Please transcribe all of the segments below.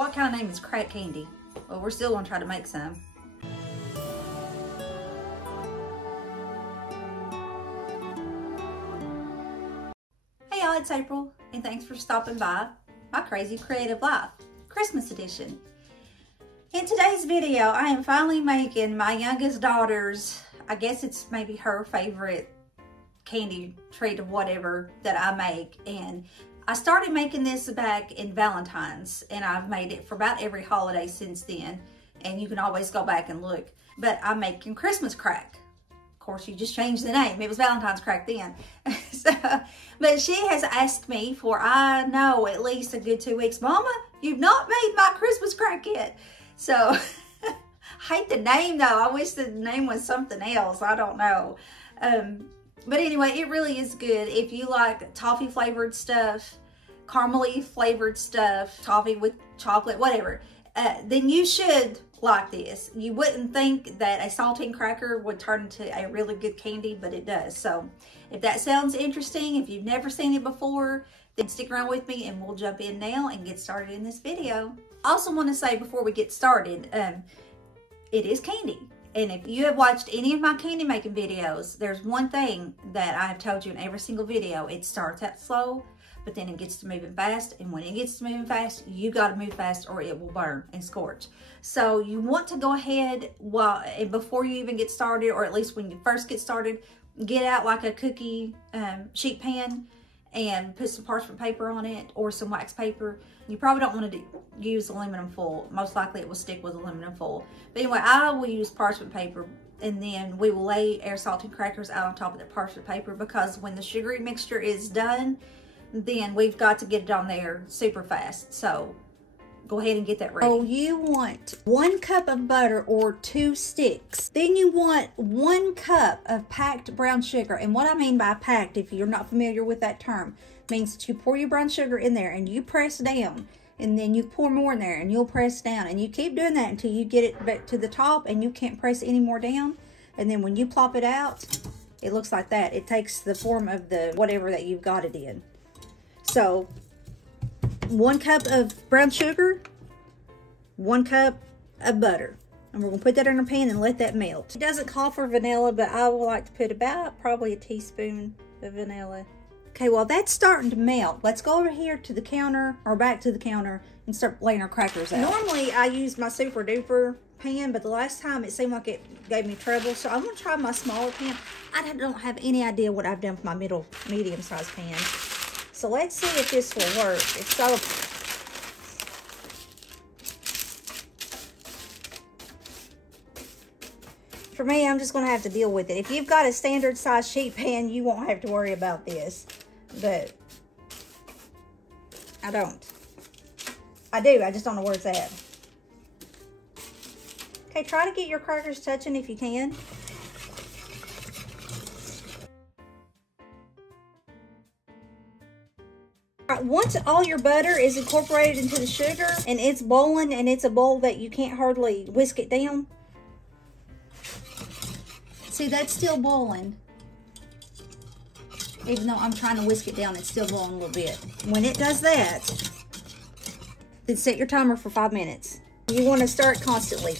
What kind of name is crack candy? Well, we're still gonna try to make some. Hey y'all, it's April, and thanks for stopping by my crazy creative life, Christmas edition. In today's video, I am finally making my youngest daughter's, I guess it's maybe her favorite candy treat of whatever that I make. And I started making this back in Valentine's, and I've made it for about every holiday since then. And you can always go back and look. But I'm making Christmas crack. Of course, you just changed the name. It was Valentine's crack then. But she has asked me for, I know, at least a good 2 weeks. Mama, you've not made my Christmas crack yet. So, I hate the name though. I wish the name was something else. I don't know. But anyway, it really is good. If you like toffee flavored stuff, caramely flavored stuff, toffee with chocolate, whatever, then you should like this. You wouldn't think that a saltine cracker would turn into a really good candy, but it does. So if that sounds interesting, if you've never seen it before, then stick around with me and we'll jump in now and get started in this video. I also want to say before we get started, it is candy. And if you have watched any of my candy making videos, there's one thing that I have told you in every single video. It starts out slow, but then it gets to moving fast. And when it gets to moving fast, you got to move fast or it will burn and scorch. So you want to go ahead before you even get started, or at least when you first get started, get out like a cookie sheet pan and put some parchment paper on it or some wax paper. You probably don't want to use aluminum foil. Most likely it will stick with aluminum foil. But anyway, I will use parchment paper, and then we will lay our saltine crackers out on top of the parchment paper, because when the sugary mixture is done, then we've got to get it on there super fast. So go ahead and get that ready. Oh, you want 1 cup of butter or 2 sticks. Then you want 1 cup of packed brown sugar. And what I mean by packed, if you're not familiar with that term, means that you pour your brown sugar in there and you press down, and then you pour more in there and you'll press down, and you keep doing that until you get it back to the top and you can't press any more down. And then when you plop it out, it looks like that. It takes the form of the whatever that you've got it in. So 1 cup of brown sugar, 1 cup of butter. And we're going to put that in our pan and let that melt. It doesn't call for vanilla, but I would like to put about probably a teaspoon of vanilla. Okay, while that's starting to melt, let's go over here to the counter, or back to the counter, and start laying our crackers out. Normally, I use my super duper pan, but the last time it seemed like it gave me trouble. So I'm going to try my smaller pan. I don't have any idea what I've done with my medium-sized pan. So let's see if this will work. It's so... For me, I'm just going to have to deal with it. If you've got a standard size sheet pan, you won't have to worry about this. But I don't. I do. I just don't know where it's at. Okay, try to get your crackers touching if you can. Once all your butter is incorporated into the sugar and it's boiling, and it's a bowl that you can't hardly whisk it down. See, that's still boiling. Even though I'm trying to whisk it down, it's still boiling a little bit. When it does that, then set your timer for 5 minutes. You want to stir it constantly.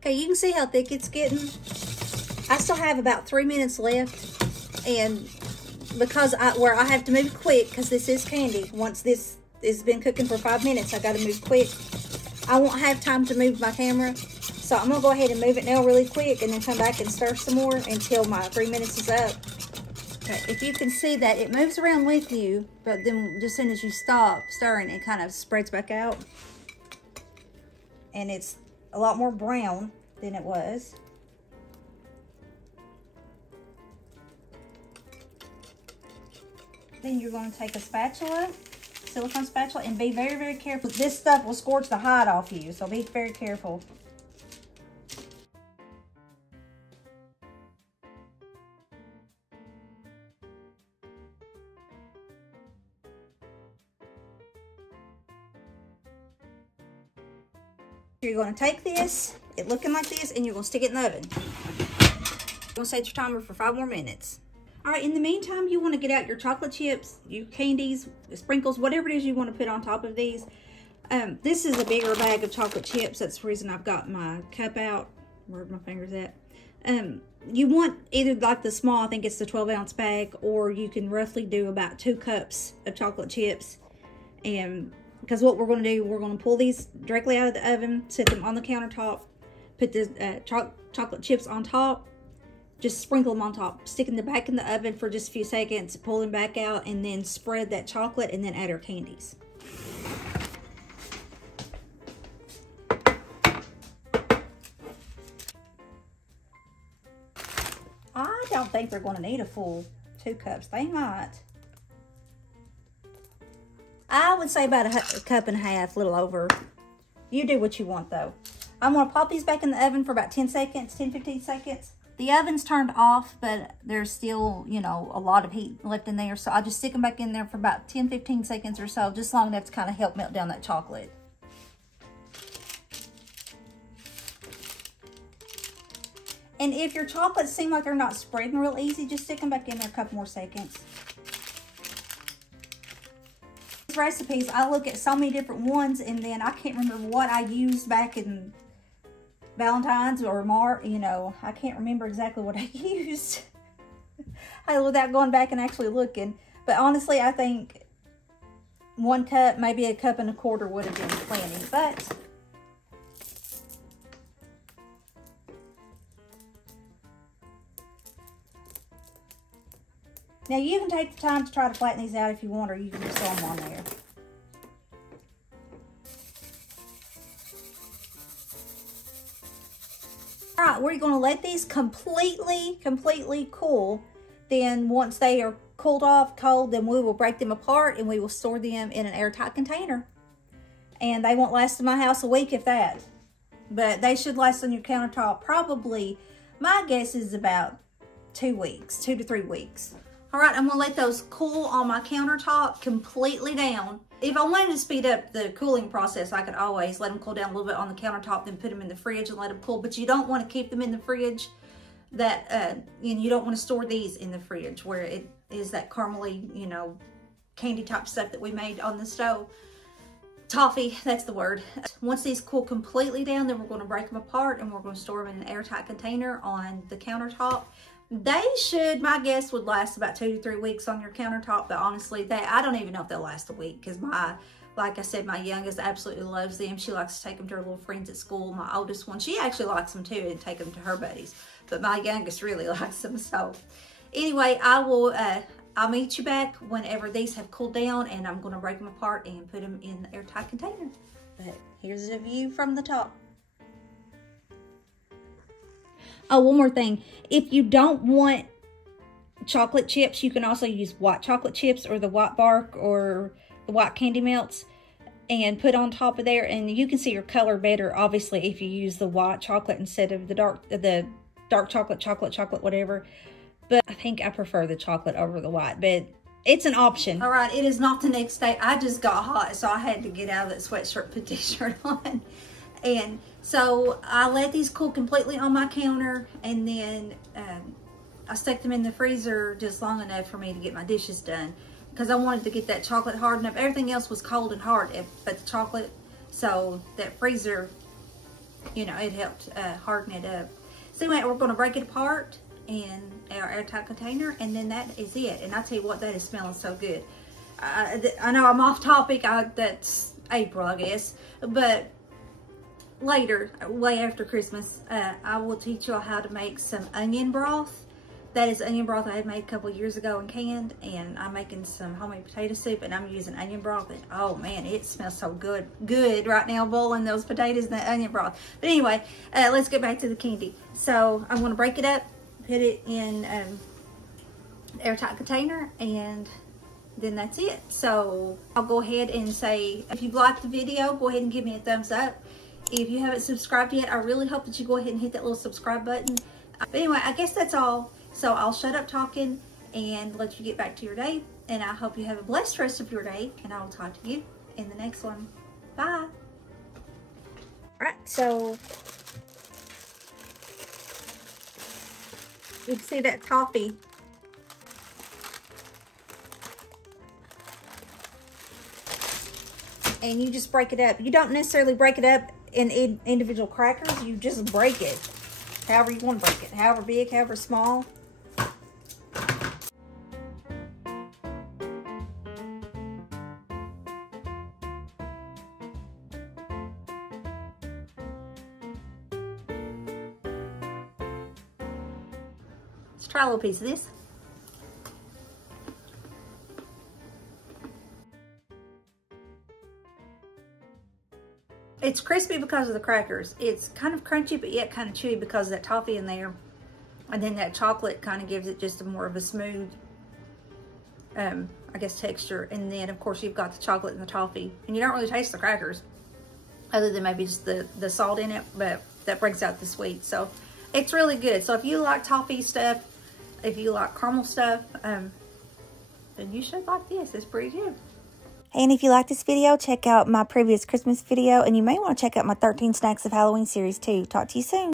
Okay, you can see how thick it's getting. I still have about 3 minutes left, and because I have to move quick, because this is candy. Once this has been cooking for 5 minutes, I got to move quick. I won't have time to move my camera, so I'm gonna go ahead and move it now really quick, and then come back and stir some more until my 3 minutes is up. Okay, if you can see that it moves around with you, but then just as soon as you stop stirring, it kind of spreads back out, and it's a lot more brown than it was. Then you're going to take a spatula, silicone spatula, and be very, very careful. This stuff will scorch the hide off you, so be very careful. You're going to take this it looking like this, and you're gonna stick it in the oven. You're gonna set your timer for 5 more minutes. All right, in the meantime, you wanna get out your chocolate chips, your candies, sprinkles, whatever it is you wanna put on top of these. This is a bigger bag of chocolate chips. That's the reason I've got my cup out. Where's my fingers at? You want either like the small, I think it's the 12-ounce bag, or you can roughly do about 2 cups of chocolate chips. And because what we're going to do, we're going to pull these directly out of the oven, set them on the countertop, put the chocolate chips on top, just sprinkle them on top, stick them back in the oven for just a few seconds, pull them back out, and then spread that chocolate, and then add our candies. I don't think they're going to need a full 2 cups. They might. I would say about a cup and a half, a little over. You do what you want though. I'm going to pop these back in the oven for about 10 seconds, 10-15 seconds. The oven's turned off, but there's still, you know, a lot of heat left in there. So I'll just stick them back in there for about 10-15 seconds or so, just long enough to kind of help melt down that chocolate. And if your chocolates seem like they're not spreading real easy, just stick them back in there a couple more seconds. These recipes, I look at so many different ones, and then I can't remember what I used back in Valentine's or March, you know, I can't remember exactly what I used without going back and actually looking. But honestly, I think 1 cup, maybe a cup and a quarter would have been plenty. But now you can take the time to try to flatten these out if you want, or you can just throw them on there. All right, we're going to let these completely cool. Then once they are cooled off, cold, then we will break them apart and we will store them in an airtight container. And they won't last in my house a week, if that. But they should last on your countertop probably, my guess is about 2 weeks, 2 to 3 weeks. All right, I'm gonna let those cool on my countertop completely down. If I wanted to speed up the cooling process, I could always let them cool down a little bit on the countertop, then put them in the fridge and let them cool. But you don't want to keep them in the fridge. You don't want to store these in the fridge where it is that caramely, you know, candy type stuff that we made on the stove. Toffee, that's the word. Once these cool completely down, then we're going to break them apart and we're going to store them in an airtight container on the countertop. They should, my guess would last about 2 to 3 weeks on your countertop, but honestly, I don't even know if they'll last a week, because like I said, my youngest absolutely loves them. She likes to take them to her little friends at school. My oldest one, she actually likes them too, and take them to her buddies, but my youngest really likes them. So anyway, I'll meet you back whenever these have cooled down, and I'm going to break them apart and put them in the airtight container. But here's a view from the top. Oh, one more thing. If you don't want chocolate chips, you can also use white chocolate chips or the white bark or the white candy melts and put on top of there. And you can see your color better, obviously, if you use the white chocolate instead of the dark chocolate, whatever. But I think I prefer the chocolate over the white, but it's an option. All right, it is not the next day. I just got hot, so I had to get out of that sweatshirt, put t-shirt on. And so I let these cool completely on my counter, and then I stuck them in the freezer just long enough for me to get my dishes done, because I wanted to get that chocolate hardened up. Everything else was cold and hard but the chocolate, so that freezer, you know, it helped harden it up. So anyway, we're going to break it apart in our airtight container, and then that is it. And I tell you what, that is smelling so good. I know I'm off topic. That's April, I guess, but later, way after Christmas, I will teach y'all how to make some onion broth. That is onion broth I had made a couple years ago and canned, and I'm making some homemade potato soup, and I'm using onion broth, and oh man, it smells so good right now, boiling those potatoes in that onion broth. But anyway, let's get back to the candy. So I'm going to break it up, put it in an airtight container, and then that's it. So I'll go ahead and say, if you've liked the video, go ahead and give me a thumbs up. If you haven't subscribed yet, I really hope that you go ahead and hit that little subscribe button. But anyway, I guess that's all. So I'll shut up talking and let you get back to your day. And I hope you have a blessed rest of your day. And I will talk to you in the next one. Bye. All right, so You can see that toffee. And you just break it up. You don't necessarily break it up in individual crackers. You just break it however you want to break it. However big, however small. Let's try a little piece of this. It's crispy because of the crackers. It's kind of crunchy, but yet kind of chewy because of that toffee in there. And then that chocolate kind of gives it just more of a smooth, I guess, texture. And then, of course, you've got the chocolate and the toffee. And you don't really taste the crackers, other than maybe just the salt in it, but that brings out the sweet. So it's really good. So if you like toffee stuff, if you like caramel stuff, then you should like this. It's pretty good. And if you like this video, check out my previous Christmas video, and you may want to check out my 13 Snacks of Halloween series too. Talk to you soon.